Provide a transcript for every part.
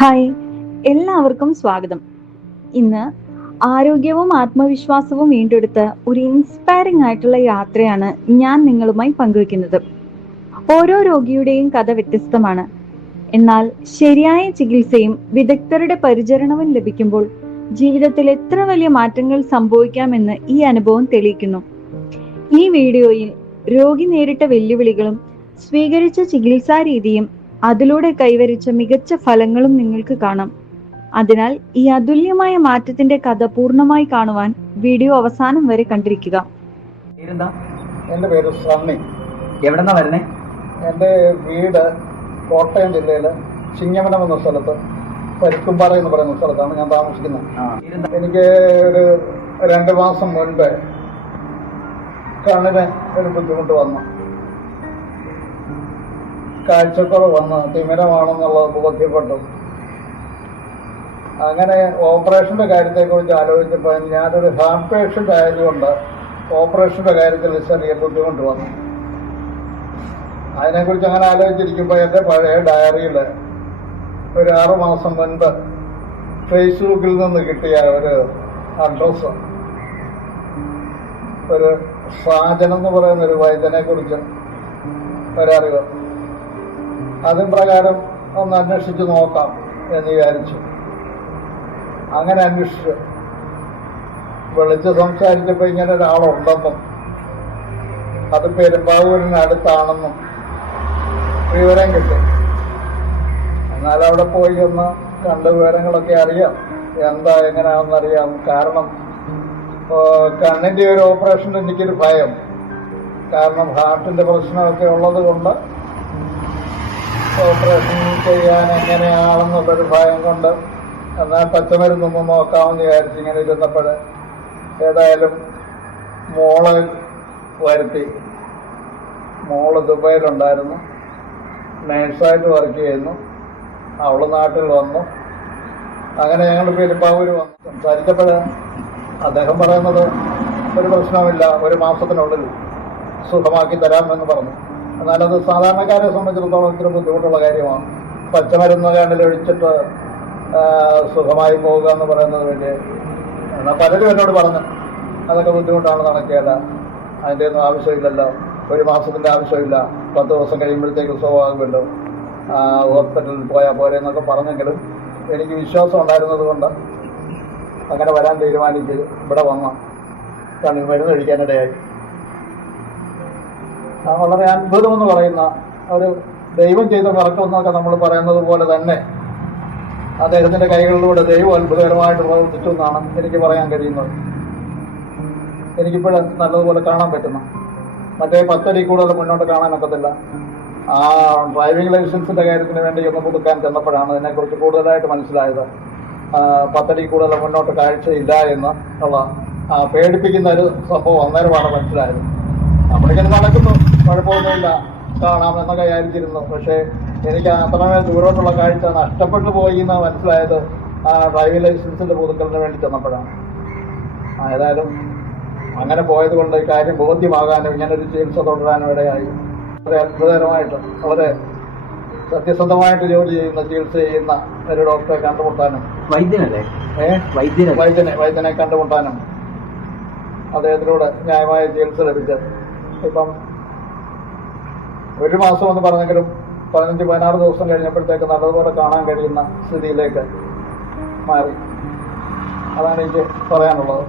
Hi, എല്ലാവർക്കും സ്വാഗതം. ഇന്ന് ആരോഗ്യവും ആത്മവിശ്വാസവും വീണ്ടെടുത്ത ഒരു ഇൻസ്പയറിംഗ് ആയിട്ടുള്ള യാത്രയാണ് ഞാൻ നിങ്ങളുമായി പങ്കുവെക്കുന്നത്. ഓരോ രോഗിയുടെയും കഥ വ്യത്യസ്തമാണ്. എന്നാൽ ശരിയായ ചികിത്സയും വിദഗ്ധരുടെ പരിചരണവും ലഭിക്കുമ്പോൾ ജീവിതത്തിൽ എത്ര വലിയ മാറ്റങ്ങൾ സംഭവിക്കാമെന്ന് ഈ അനുഭവം തെളിയിക്കുന്നു. ഈ വീഡിയോയിൽ രോഗി നേരിട്ട വെല്ലുവിളികളും സ്വീകരിച്ച ചികിത്സാ രീതിയും അതിലൂടെ കൈവരിച്ച മികച്ച ഫലങ്ങളും നിങ്ങൾക്ക് കാണാം. അതിനാൽ ഈ അതുല്യമായ മാറ്റത്തിന്റെ കഥ പൂർണ്ണമായി കാണുവാൻ വീഡിയോ അവസാനം വരെ കണ്ടിരിക്കുക. എൻ്റെ പേര് സണ്ണി. എവിടെന്നാ വരുന്നേ? എൻ്റെ വീട് കോട്ടയം ജില്ലയിലെ ചിങ്ങമനം എന്ന സ്ഥലത്ത്, പരിക്കുംപാറ എന്ന് പറയുന്ന സ്ഥലത്താണ് ഞാൻ താമസിക്കുന്നത്. എനിക്ക് ഒരു 2 മാസം മുൻപ് കണ്ണിന് ഒരു ബുദ്ധിമുട്ട് വന്നു. കാഴ്ചക്കുറവ് വന്ന് തിമിരമാണെന്നുള്ളത് ബോധ്യപ്പെട്ടു. അങ്ങനെ ഓപ്പറേഷൻ്റെ കാര്യത്തെക്കുറിച്ച് ആലോചിച്ചപ്പോൾ ഞാനൊരു ഹാർട്ട് പേഷ്യൻ്റ് ആയതുകൊണ്ട് ഓപ്പറേഷൻ്റെ കാര്യത്തിൽ ചെറിയ ബുദ്ധിമുട്ട് വന്നു. അതിനെക്കുറിച്ച് അങ്ങനെ ആലോചിച്ചിരിക്കുമ്പോൾ എൻ്റെ പഴയ ഡയറിയിൽ ഒരു 6 മാസം മുൻപ് ഫേസ്ബുക്കിൽ നിന്ന് കിട്ടിയ ഒരു അഡ്രസ്സ്, ഒരു സാജൻ എന്ന് പറയുന്ന ഒരു വൈദ്യനെക്കുറിച്ച് ഒരറിവ്, അതും പ്രകാരം ഒന്ന് അന്വേഷിച്ച് നോക്കാം എന്ന് വിചാരിച്ചു. അങ്ങനെ അന്വേഷിച്ചു വിളിച്ച് സംസാരിച്ചപ്പോൾ ഇങ്ങനെ ഒരാളുണ്ടെന്നും അത് പെരുമ്പാവൂരിനടുത്താണെന്നും വിവരം കിട്ടി. എന്നാൽ അവിടെ പോയി ഒന്ന് കണ്ട വിവരങ്ങളൊക്കെ അറിയാം, എന്താ എങ്ങനെയാണെന്നറിയാം. കാരണം കണ്ണിൻ്റെ ഒരു ഓപ്പറേഷൻ എനിക്കൊരു ഭയം, കാരണം ഹാർട്ടിൻ്റെ പ്രശ്നമൊക്കെ ഉള്ളത് കൊണ്ട് ഓപ്പറേഷൻ ചെയ്യാൻ എങ്ങനെയാണെന്നുള്ളൊരു ഭയം കൊണ്ട് എന്നാൽ പച്ചമരുന്നൊന്നും നോക്കാമെന്ന് വിചാരിച്ച് ഇങ്ങനെ ഇരുന്നപ്പോൾ ഏതായാലും മോള് വരുത്തി. മോള് ദുബൈയിലുണ്ടായിരുന്നു, നേഴ്സായിട്ട് വർക്ക് ചെയ്യുന്നു. അവൾ നാട്ടിൽ വന്നു. അങ്ങനെ ഞങ്ങൾ പെരുമ്പാവൂർ വന്നു. സംസാരിച്ചപ്പോൾ അദ്ദേഹം പറയുന്നത് ഒരു പ്രശ്നവുമില്ല, 1 മാസത്തിനുള്ളിൽ സുഖമാക്കി തരാമെന്ന് പറഞ്ഞു. എന്നാലത് സാധാരണക്കാരെ സംബന്ധിച്ചിടത്തോളം ഇത്ര ബുദ്ധിമുട്ടുള്ള കാര്യമാണ്. പച്ചമരുന്ന് കണ്ണിലൊഴിച്ചിട്ട് സുഖമായി പോവുക എന്ന് പറയുന്നത് വലിയ, എന്നാൽ പലരും എന്നോട് പറഞ്ഞു അതൊക്കെ ബുദ്ധിമുട്ടാണ്, നടക്കുകയില്ല, അതിൻ്റെ ഒന്നും ആവശ്യമില്ലല്ലോ, 1 മാസത്തിൻ്റെ ആവശ്യമില്ല, 10 ദിവസം കഴിയുമ്പോഴത്തേക്ക് സുഖമാകുമല്ലോ, ഹോസ്പിറ്റലിൽ പോയാൽ പോരെ എന്നൊക്കെ പറഞ്ഞെങ്കിലും എനിക്ക് വിശ്വാസം ഉണ്ടായിരുന്നത് കൊണ്ട് അങ്ങനെ വരാൻ തീരുമാനിച്ച് ഇവിടെ വന്ന് കണ്ണിന് മരുന്ന് കഴിക്കാനിടയായി. വളരെ അത്ഭുതമെന്ന് പറയുന്ന ഒരു ദൈവം ചെയ്ത മറക്കുമെന്നൊക്കെ നമ്മൾ പറയുന്നത് പോലെ തന്നെ അദ്ദേഹത്തിൻ്റെ കൈകളിലൂടെ ദൈവം അത്ഭുതകരമായിട്ട് പ്രവർത്തിച്ചു എന്നാണ് എനിക്ക് പറയാൻ കഴിയുന്നത്. എനിക്കിപ്പോഴും നല്ലതുപോലെ കാണാൻ പറ്റുന്നു. മറ്റേ 10 അടി കൂടുതൽ മുന്നോട്ട് കാണാനൊക്കത്തില്ല. ആ ഡ്രൈവിംഗ് ലൈസൻസിൻ്റെ കാര്യത്തിന് വേണ്ടി ഒന്ന് പുതുക്കാൻ ചെന്നപ്പോഴാണ് ഇതിനെക്കുറിച്ച് കൂടുതലായിട്ട് മനസ്സിലായത്. 10 അടി കൂടുതൽ മുന്നോട്ട് കാഴ്ചയില്ല എന്ന് ഉള്ള പേടിപ്പിക്കുന്ന ഒരു സംഭവം അന്നേരമാണ് മനസ്സിലായത്. നമ്മളിങ്ങനെ നടക്കുന്നു, കുഴപ്പമൊന്നുമില്ല, കാണാമെന്നൊക്കെ വിചാരിച്ചിരുന്നു. പക്ഷേ എനിക്ക് അത്രമേൽ ദൂരോട്ടുള്ള കാഴ്ച നഷ്ടപ്പെട്ടു പോയി എന്ന് മനസ്സിലായത് ആ ഡ്രൈവിംഗ് ലൈസൻസിൻ്റെ പുതുക്കലിന് വേണ്ടി ചെന്നപ്പോഴാണ്. ഏതായാലും അങ്ങനെ പോയത് കൊണ്ട് ഈ കാര്യം ബോധ്യമാകാനും ഇങ്ങനൊരു ചികിത്സ തുടരാനും ഇടയായി. വളരെ അത്ഭുതകരമായിട്ട്, വളരെ സത്യസന്ധമായിട്ട് ജോലി ചെയ്യുന്ന, ചികിത്സ ചെയ്യുന്ന ഒരു ഡോക്ടറെ കണ്ടുമുട്ടാനും, വൈദ്യനല്ലേ വൈദ്യനെ കണ്ടുമുട്ടാനും അദ്ദേഹത്തിലൂടെ ന്യായമായ ചികിത്സ ലഭിച്ച് ഇപ്പം 1 മാസം എന്ന് പറഞ്ഞെങ്കിലും 15-16 ദിവസം കഴിഞ്ഞപ്പോഴത്തേക്ക് നല്ലതുപോലെ കാണാൻ കഴിയുന്ന സ്ഥിതിയിലേക്ക് മാറി. അതാണ് എനിക്ക് പറയാനുള്ളത്.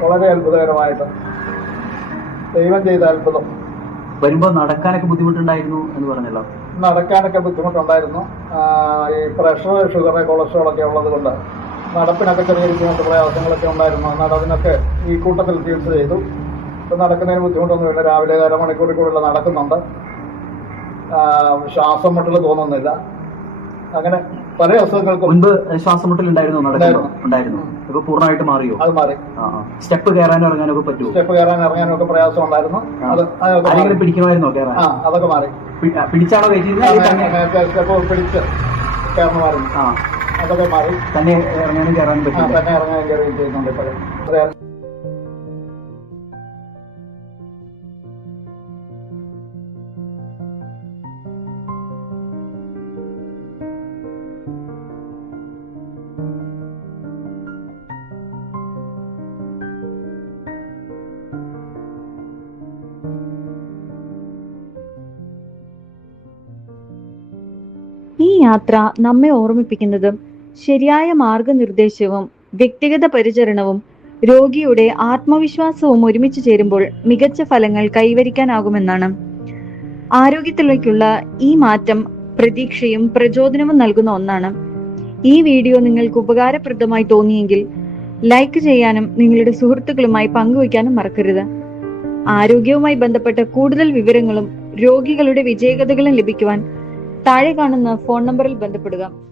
വളരെ അത്ഭുതകരമായിട്ട് ദൈവം ചെയ്ത അത്ഭുതം. വരുമ്പോൾ നടക്കാനൊക്കെ ബുദ്ധിമുട്ടുണ്ടായിരുന്നു എന്ന് പറഞ്ഞല്ലോ. നടക്കാനൊക്കെ ബുദ്ധിമുട്ടുണ്ടായിരുന്നു. ഈ പ്രഷർ, ഷുഗർ, കൊളസ്ട്രോളൊക്കെ ഉള്ളത് കൊണ്ട് നടപ്പിനൊക്കെ ചെറിയ ബുദ്ധിമുട്ട്, പ്രയാസങ്ങളൊക്കെ ഉണ്ടായിരുന്നു. എന്നാൽ അതിനൊക്കെ ഈ കൂട്ടത്തിൽ ചികിത്സ ചെയ്തു. ഇപ്പം നടക്കുന്നതിന് ബുദ്ധിമുട്ടൊന്നുമില്ല. രാവിലെ 1/2 മണിക്കൂറിൽ കൂടുതൽ നടക്കുന്നുണ്ട്. ശ്വാസം മുട്ടൽ തോന്നുന്നില്ല. അങ്ങനെ പല അസുഖങ്ങൾക്കും. മുൻപ് ശ്വാസം മുട്ടൽ ഉണ്ടായിരുന്നു. ഇപ്പൊ പൂർണ്ണമായിട്ട് മാറിയോ? അത് മാറി. സ്റ്റെപ്പ് കയറാനും ഇറങ്ങാനൊക്കെ പറ്റുമോ? സ്റ്റെപ്പ് കയറാനും ഇറങ്ങാനൊക്കെ പ്രയാസം ഉണ്ടായിരുന്നു. പിടിക്കണമായിരുന്നോ കയറാൻ? അതൊക്കെ മാറി. പിടിച്ചാണോ സ്റ്റെപ്പ് പിടിച്ച് കയറണമായിരുന്നു. അതൊക്കെ മാറി. തന്നെ ഇറങ്ങാനും കയറാനും പറ്റും. തന്നെ ഇറങ്ങാനും കയറുകയും ചെയ്യുന്നുണ്ട് ഇപ്പോഴും. ഈ യാത്ര നമ്മെ ഓർമ്മിപ്പിക്കുന്നത് ശരിയായ മാർഗനിർദ്ദേശവും വ്യക്തിഗത പരിചരണവും രോഗിയുടെ ആത്മവിശ്വാസവും ഒരുമിച്ച് ചേരുമ്പോൾ മികച്ച ഫലങ്ങൾ കൈവരിക്കാനാകുമെന്നാണ്. ആരോഗ്യത്തിലേക്കുള്ള ഈ മാറ്റം പ്രതീക്ഷയും പ്രചോദനവും നൽകുന്ന ഒന്നാണ്. ഈ വീഡിയോ നിങ്ങൾക്ക് ഉപകാരപ്രദമായി തോന്നിയെങ്കിൽ ലൈക്ക് ചെയ്യാനും നിങ്ങളുടെ സുഹൃത്തുക്കളുമായി പങ്കുവയ്ക്കാനും മറക്കരുത്. ആരോഗ്യവുമായി ബന്ധപ്പെട്ട കൂടുതൽ വിവരങ്ങളും രോഗികളുടെ വിജയകഥകളും ലഭിക്കുവാൻ താഴെ കാണുന്ന ഫോൺ നമ്പറിൽ ബന്ധപ്പെടുക.